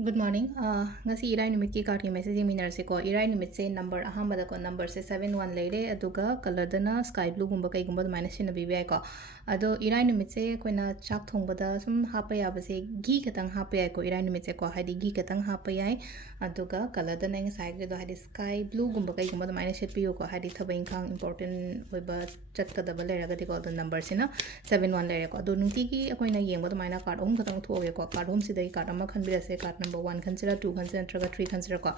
Good morning. Ngasi irai numit ki card ki message minner se ko irai numit se number ahambada ko number se 71 leire aduga color dana sky blue gumba kai gumba minus sin bi bi ko ado irai numit se koina chak thongbada sum hapa ya ba se gi katang hapa ya ko irai numit se ko hadi gi katang hapa ya aduga color dana ngai sai do hadi sky blue gumba kai gumba minus set pi ko hadi thabain khang important oi ba chat ka da ba leira ga di ko do number sina 71 leire ko ado nungti ki koina yeng ba maina card om katang tho ge ko card hom si dai card ama khan bi se card number 1 consider 2 consider traga 3 consider ko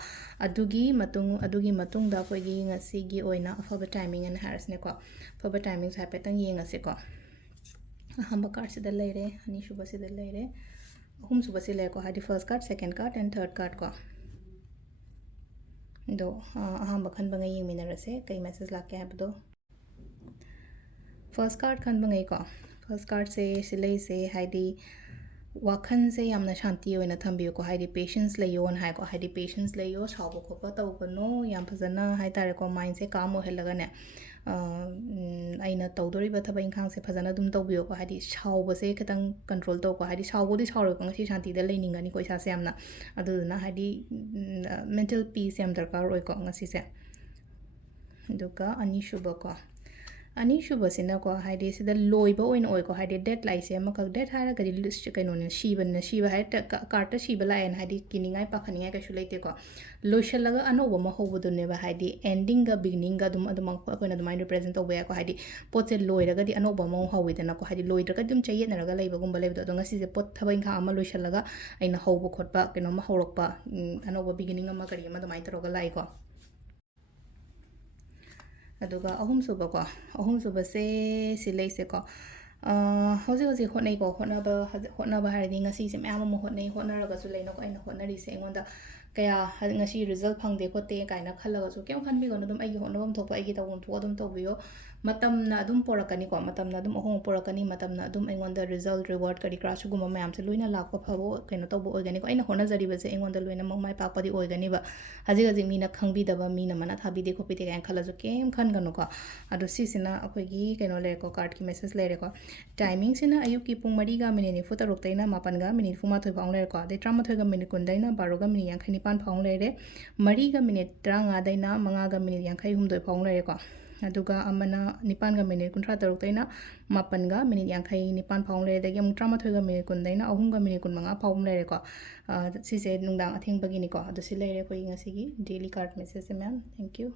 adugi matung da ko gi ngasi gi oina afaba timing and hairs ne ko afaba timing sa petang yeng ase ko ahamba card se da leire ani shuba se da leire ahum suba se le ko hadi first card second card and third card ko do ahamba khan bangai yeng minarase kai message la ke habdo first card khan bangai ko first card se silai se hadi wakhan se yamna shanti oina thambiyo ko haidi patience leyo on hai ko haidi patience leyo shawbo khopa tawbano yam phajana hai tare ko mind se काम ohelaga ne aina tawdori ba thaba inkhang se phajana dum tawbiyo ko haidi shawbo se khatang control taw ko haidi shawbo di shawro ko ngasi shanti da leininga ni ko isa se yamna aduna haidi mental peace yam darkar oi ko ngasi se duka ani shuba ko ani shuba sina ko haide sida loiba oin oi ko haide deadline se makak dead hara gadi list kaino ne shiba hai karta shiba la en haide kiningai pakhaningai ka shulaite ko loishalaga anoba ma hobudu ne ba haide ending ga beginning ga dum adum ko na dum represent oba ko haide pot se loiraga di anoba ma howidana ko haide loidraga dum chayet naraga leiba gumba leiba do ngasi se pot thabain kha ama loishalaga aina hobu khotpa kaino ma horokpa anoba beginning ama kari ama dum ai taroga lai ko aduga ahum suba ko ahum suba se silai se ko hoji hotnai ko hotna ba hardi ngasi se myam mo hotnai hotna raga su leino ko aina hotna ri se engonda kaya ngasi result phangde ko te kaina khalaga su kem khan bi go dum ai hotna bam thopa ai tawum tho dum tawbiyo matamna adum porakani ko matamna adum ahong porakani matamna adum engonda result reward kari crash guma myam se loina lakpa phabo kaino tawbo organi ko aina hotna jari ba se engonda loina mai pakpa di organi ba haji mina khangbi daba mina mana thabi de ko pite kan khala su kem khan ganu ko adu si sina akoi gi kaino le ko card ki message le re ko timing sina ayuk ki pung mari ga minute ni futa rok taina mapan ga minute fuma thoi paung le ko de trama thoi ga minute kun daina 12 ga minute yang khani pan paung le re mari ga minute 35 daina manga ga minute yang khai hum doi paung le ko aduga amana nipan ga minute kuntra taruk taina mapan ga minute yang khai nipan paung le de yam trama thoi ga minute kun daina ahum ga minute kun manga paung le ko si se nungdang atheng bagi ni ko adu si le re ko ngasi gi daily card message se ma'am thank you